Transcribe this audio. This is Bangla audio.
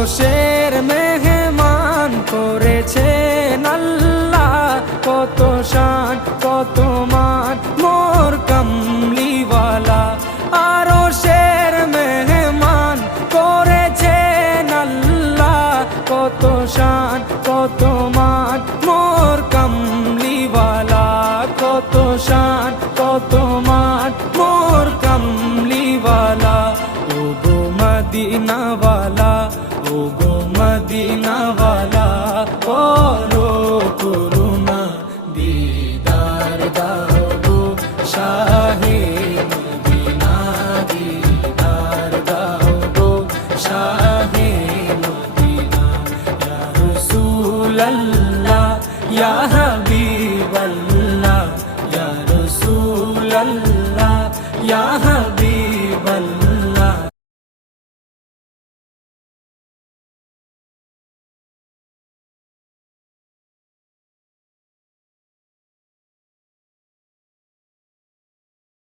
আরশের মেহমান করেছেন আল্লাহ, কত শান কত মান মোর কামলিওয়ালা। আরশের মেহমান করেছেন আল্লাহ, কত শান কত মান মোর কামলিওয়ালা, কত শান কত মান মোর কামলিওয়ালা। ও গো মদিনাওয়ালা